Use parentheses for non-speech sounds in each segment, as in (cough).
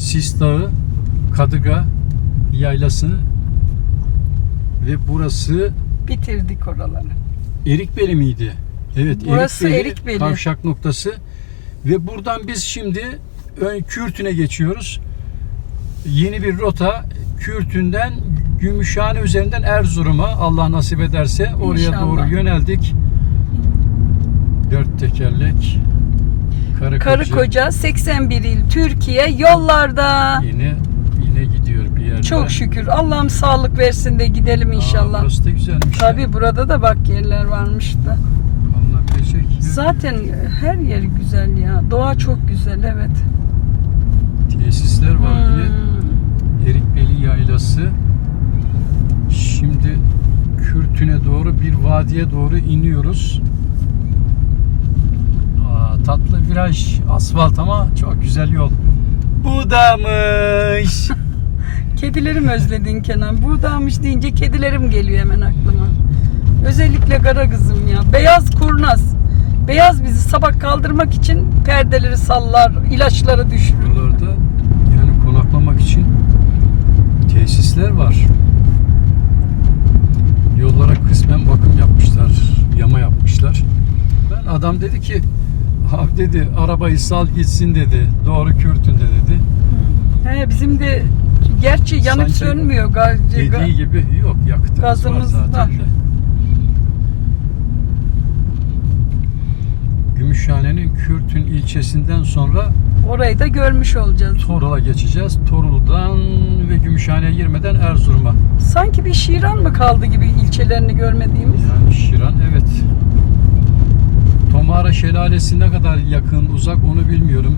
Sis Dağı, Kadıga yaylasını ve burası Bitirdik oraları. Erikbeli miydi? Evet, Burası Erikbeli. Kavşak noktası. Ve buradan biz şimdi ön Kürtün'e geçiyoruz. Yeni bir rota Kürtün'den Gümüşhane üzerinden Erzurum'a Allah nasip ederse oraya İnşallah. doğru yöneldik. Dört tekerlek. Karı, Karı koca. koca 81 il Türkiye yollarda. Yine yine gidiyor bir yerde. Çok şükür. Allah'ım sağlık versin de gidelim Aa, inşallah. burası da güzelmiş. ya. Tabi burada da bak yerler varmış da. Alınabilecek. Zaten her yer güzel ya. Doğa çok güzel evet. tesisler var. Hmm. Erikbeli Yaylası. Şimdi Kürtüne doğru bir vadiye doğru iniyoruz. Tatlı viraj, asfalt ama çok güzel yol. Budamış. (laughs) Kedilerim özledin Kenan. Buğdaymış deyince kedilerim geliyor hemen aklıma. Özellikle kara kızım ya. Beyaz kurnaz. Beyaz bizi sabah kaldırmak için perdeleri sallar, ilaçları düşürür. Buralarda yani konaklamak için tesisler var. Yollara kısmen bakım yapmışlar, yama yapmışlar. Ben adam dedi ki abi dedi arabayı sal gitsin dedi. Doğru Kürtün'de dedi. He, bizim de gerçi yanıp Sanki sönmüyor. Gaz, Dediği gibi yok yakıtımız Gazımız var de. Gümüşhane'nin Kürtün ilçesinden sonra orayı da görmüş olacağız. Torul'a geçeceğiz. Torul'dan ve Gümüşhane'ye girmeden Erzurum'a. Sanki bir Şiran mı kaldı gibi ilçelerini görmediğimiz? Yani Şiran evet. Tomara Şelalesi ne kadar yakın uzak onu bilmiyorum.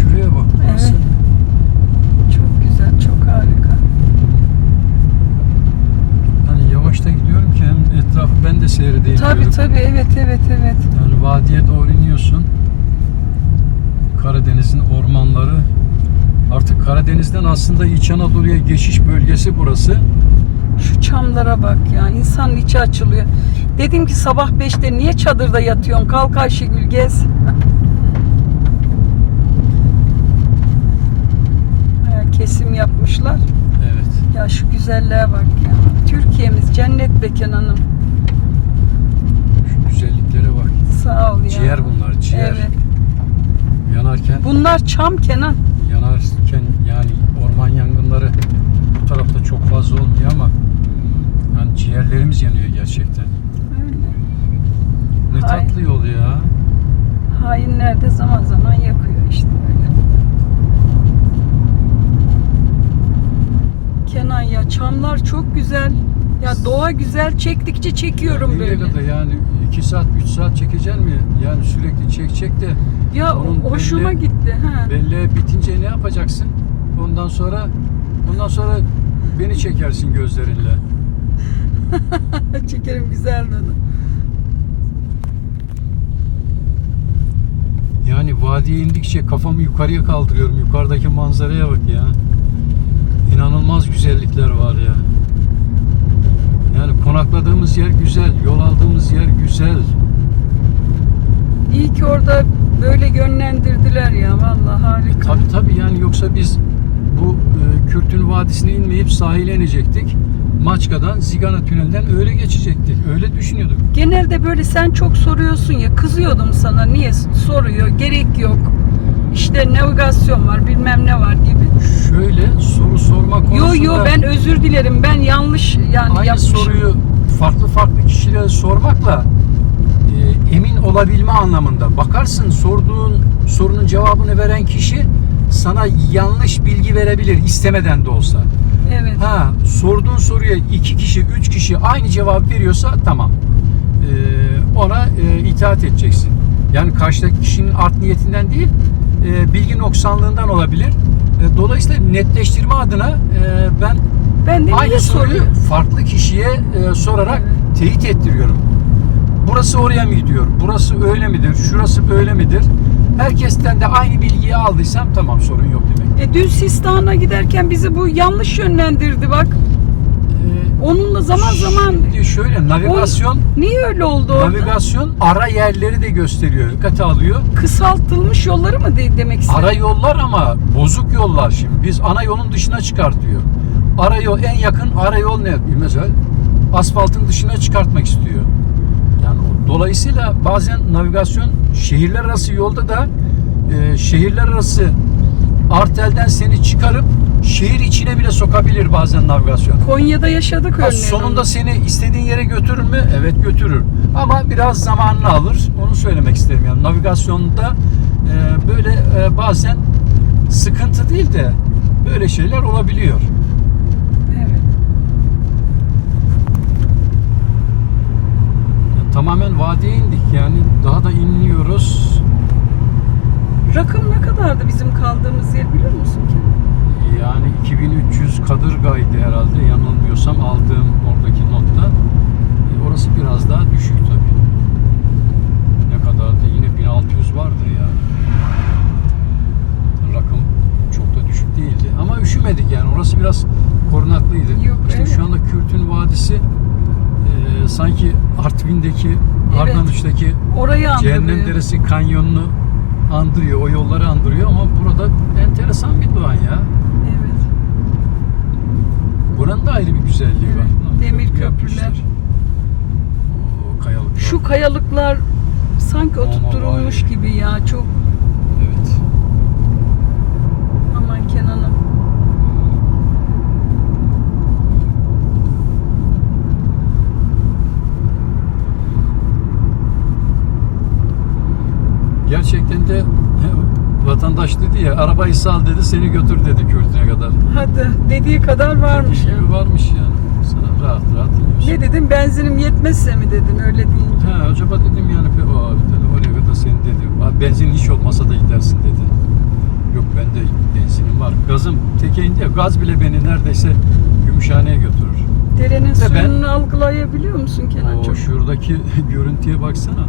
Şuraya bak. burası. Evet. Çok güzel, çok harika. Hani yavaşta gidiyorum ki hem etrafı ben de seyredeyim Tabii diyorum. tabii, evet evet evet. Yani vadiye doğru iniyorsun. Karadeniz'in ormanları. Artık Karadeniz'den aslında İç Anadolu'ya geçiş bölgesi burası. Şu çamlara bak ya, insanın içi açılıyor. Dedim ki sabah 5'te niye çadırda yatıyorsun? Kalk Ayşegül gez. (laughs) Kesim yapmışlar. Evet. Ya şu güzelliğe bak ya. Türkiye'miz cennet be Kenan'ım. Şu güzelliklere bak. Sağ ol ya. Ciğer bunlar, ciğer. Evet. Yanarken Bunlar çam Kenan. yanarken yani orman yangınları bu tarafta çok fazla olmuyor ama yani ciğerlerimiz yanıyor gerçekten. Tatlı yol ya. Hainler de zaman zaman yakıyor işte öyle. Kenan ya çamlar çok güzel. Ya doğa güzel. Çektikçe çekiyorum Nereye böyle. kadar yani 2 saat 3 saat çekeceksin mi? Yani sürekli çek çek de Ya Onun hoşuma belli- gitti. Ha. belleğe bitince ne yapacaksın? Ondan sonra ondan sonra beni çekersin gözlerinle. (laughs) Çekerim güzel dedi. Yani vadiye indikçe kafamı yukarıya kaldırıyorum. Yukarıdaki manzaraya bak ya. İnanılmaz güzellikler var ya. Yani konakladığımız yer güzel, yol aldığımız yer güzel. İyi ki orada böyle yönlendirdiler ya. Vallahi harika. Tabi tabi yani yoksa biz bu e, Kürtün Vadisi'ne inmeyip sahile inecektik. Maçka'dan Zigana Tüneli'nden öyle geçecektik. Öyle düşünüyorduk. Genelde böyle sen çok soruyorsun ya. Kızıyordum sana. Niye soruyor? Gerek yok. İşte navigasyon var, bilmem ne var gibi. Şöyle soru sorma konusunda Yo yo ben özür dilerim. Ben yanlış yani aynı yapmışım. soruyu farklı farklı kişilere sormakla e, emin olabilme anlamında. Bakarsın sorduğun sorunun cevabını veren kişi sana yanlış bilgi verebilir istemeden de olsa. Evet. Ha sorduğun soruya iki kişi, üç kişi aynı cevap veriyorsa tamam. Ee, ona e, itaat edeceksin. Yani karşıdaki kişinin art niyetinden değil, e, bilgi noksanlığından olabilir. E, dolayısıyla netleştirme adına e, ben Ben de aynı soruyu soruyor? farklı kişiye e, sorarak teyit ettiriyorum. Burası oraya mı gidiyor? Burası öyle midir? Şurası böyle midir? Herkesten de aynı bilgiyi aldıysam tamam sorun yok demek. E, dün Sistan'a giderken bizi bu yanlış yönlendirdi bak. Ee, Onunla zaman zaman Şimdi şöyle navigasyon niye öyle oldu orada? navigasyon ara yerleri de gösteriyor. Dikkate alıyor. Kısaltılmış yolları mı de- demek istedin? Ara yollar ama bozuk yollar şimdi. Biz ana yolun dışına çıkartıyor. Ara yol en yakın ara yol ne? Mesela asfaltın dışına çıkartmak istiyor. Yani o- dolayısıyla bazen navigasyon şehirler arası yolda da e, şehirler arası artelden seni çıkarıp şehir içine bile sokabilir bazen navigasyon. Konya'da yaşadık Ha, örneğin. sonunda onu. seni istediğin yere götürür mü? Evet götürür. Ama biraz zamanını alır. Onu söylemek isterim. Yani navigasyonda e, böyle e, bazen sıkıntı değil de böyle şeyler olabiliyor. Evet. Ya, tamamen vadiye indik yani. Daha da inliyoruz. Rakım ne kadardı bizim kaldığımız yer biliyor musun ki? Yani 2300 kadırgaydı herhalde yanılmıyorsam aldığım oradaki notta. E, orası biraz daha düşük tabii. Ne kadardı? Yine 1600 vardır yani. Rakım çok da düşük değildi. Ama üşümedik yani. Orası biraz korunaklıydı. Yok, işte evet. şu anda Kürtün Vadisi e, sanki Artvin'deki, Evet. Ardanuç'taki Orayı Cehennem. Deresi kanyonunu andırıyor. O yolları andırıyor ama burada enteresan bir doğan ya. Evet. Buranın da ayrı bir güzelliği Evet, var. Demir köprü köprüler. kayalıklar. Şu kayalıklar sanki oturtturulmuş gibi ya çok Evet. aman Kenan'ım. Gerçekten de (laughs) vatandaş dedi ya arabayı sal dedi seni götür dedi Kürtüne kadar. Hadi dediği kadar varmış gibi varmış yani. Sana rahat rahat iniyorsun. Ne dedin benzinim yetmezse mi dedin öyle deyince. Ha, acaba dedim yani o abi dedi oraya kadar seni dedi. "Abi Benzin hiç olmasa da gidersin dedi. Yok bende benzinim var. Gazım teke indi ya gaz bile beni neredeyse Gümüşhane'ye götürür. Derenin ben- suyunu algılayabiliyor musun Kenan? O şuradaki (laughs) görüntüye baksana.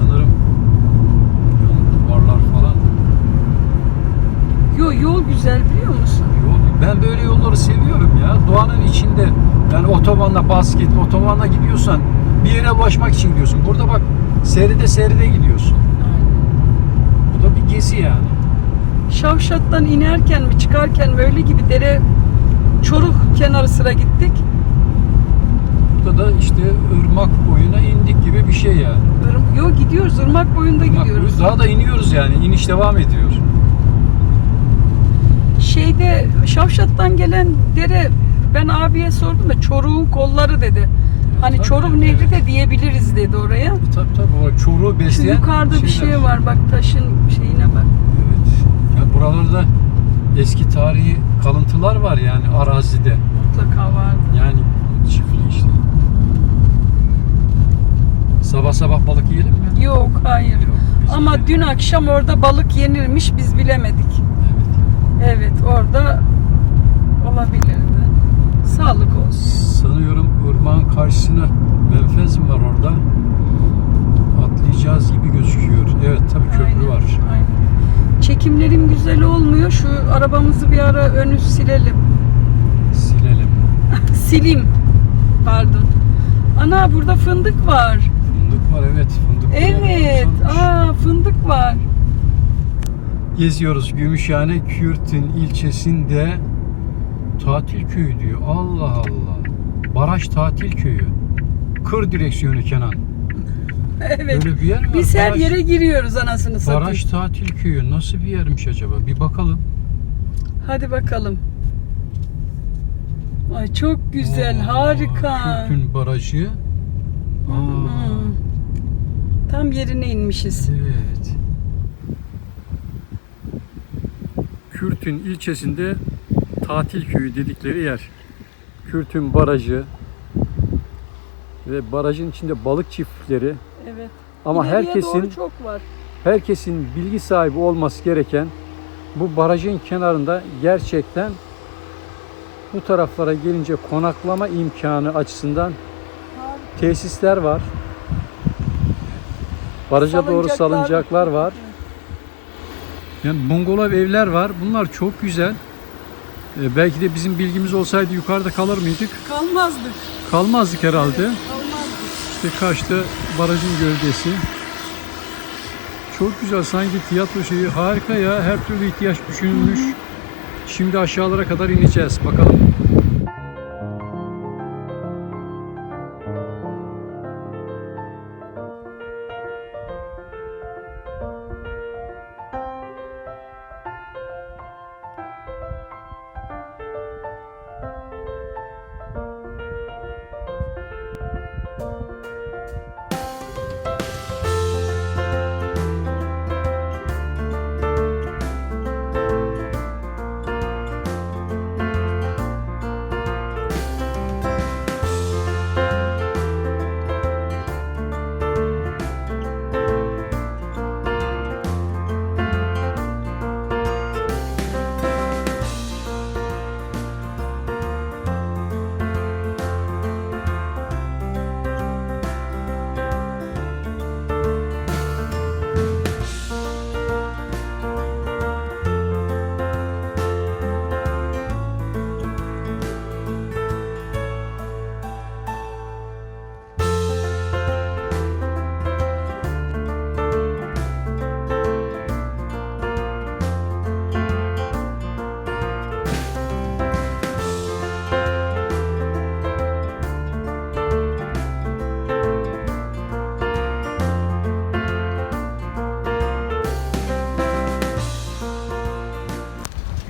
Sanırım yol duvarlar falan. Yo yol güzel biliyor musun? Yol, ben böyle yolları seviyorum ya. Doğanın içinde yani otobanla bas git, otobanla gidiyorsan bir yere ulaşmak için gidiyorsun. Burada bak seyrede seyrede gidiyorsun. Bu da bir gezi yani. Şavşat'tan inerken mi çıkarken mi öyle gibi dere Çoruk kenarı sıra gittik. Burada da işte ırmak boyuna indik gibi bir şey yani. Irm- Yo gidiyoruz ırmak boyunda Irmak gidiyoruz. boyu- Daha da iniyoruz yani. İniş devam ediyor. Şeyde Şavşat'tan gelen dere ben abiye sordum da Çoruk'un kolları dedi. Hani Tabii, evet. Nehri de diyebiliriz dedi oraya. E, tabii tabii. O çoruğu Şu besleyen yukarıda bir şeyler. şey var bak taşın şeyine bak. Evet. Ya buralarda eski tarihi kalıntılar var yani arazide. Mutlaka vardı. Yani çiftliği işte. Sabah sabah balık yiyelim mi? Yok hayır. Yok, Ama yiyelim. dün akşam orada balık yenirmiş biz bilemedik. Evet. Evet orada olabilirdi. Sağlık olsun. Sanıyorum ırmağın karşısına menfez mi var orada? Atlayacağız gibi gözüküyor. Evet tabii köprü Aynen, var. aynen. Çekimlerim güzel olmuyor. Şu arabamızı bir ara önü silelim. Silelim. (laughs) Silim. Pardon. Ana burada fındık var. Fındık var evet. Fındık Evet. Aa fındık var. Geziyoruz Gümüşhane Kürtün ilçesinde tatil köyü diyor. Allah Allah. Baraj tatil köyü. Kır direksiyonu Kenan. Evet. Böyle bir yer mi var? Biz her Baraj- yere giriyoruz anasını satayım. Baraj tatil köyü nasıl bir yermiş acaba? Bir bakalım. Hadi bakalım. Ay çok güzel, Oo, harika. Kürtün Barajı. Aa, Hmm. Tam yerine inmişiz. evet. Kürtün ilçesinde tatil köyü dedikleri yer. Kürtün Barajı ve barajın içinde balık çiftlikleri Evet. ama İleriye herkesin çok var. herkesin bilgi sahibi olması gereken bu barajın kenarında gerçekten bu taraflara gelince konaklama imkanı açısından tesisler var. Baraja doğru Salıncaklar- salıncaklar var. Yani bungalov evler var. Bunlar çok güzel. E, belki de bizim bilgimiz olsaydı yukarıda kalır mıydık? Kalmazdık. Kalmazdık herhalde. Kalmazdık. İşte Kaş'ta barajın gölgesi. Çok güzel sanki tiyatro şeyi harika ya. Her türlü ihtiyaç düşünülmüş. Şimdi aşağılara kadar ineceğiz. Bakalım.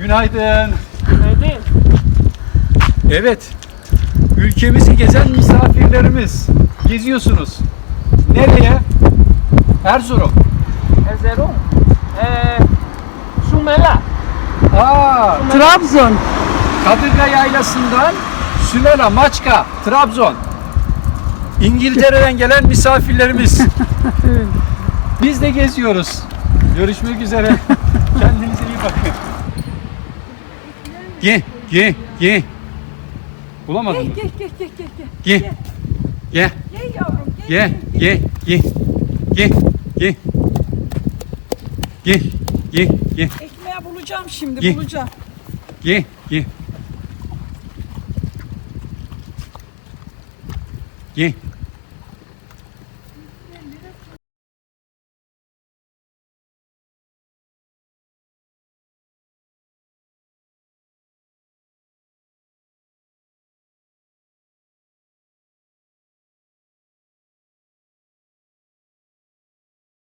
Günaydın. Evet. Ülkemizi gezen misafirlerimiz. Geziyorsunuz. Nereye? Erzurum. Erzurum. Ee, Sumela. Aa, Trabzon. Kadırga Yaylası'ndan Sümela, Maçka, Trabzon. İngiltere'den gelen misafirlerimiz. (laughs) Biz de geziyoruz. Görüşmek üzere. (laughs) Kendinize iyi bakın. Ye, ye, ye. Bulamadın mı? Gel gel gel gel gel. Ye. Ye, Gel yavrum gel. ye, ye, ye. Ye, ye. Ye, ye, ye, Ekmeği bulacağım şimdi Ye. bulacağım. ye, ye. Ye.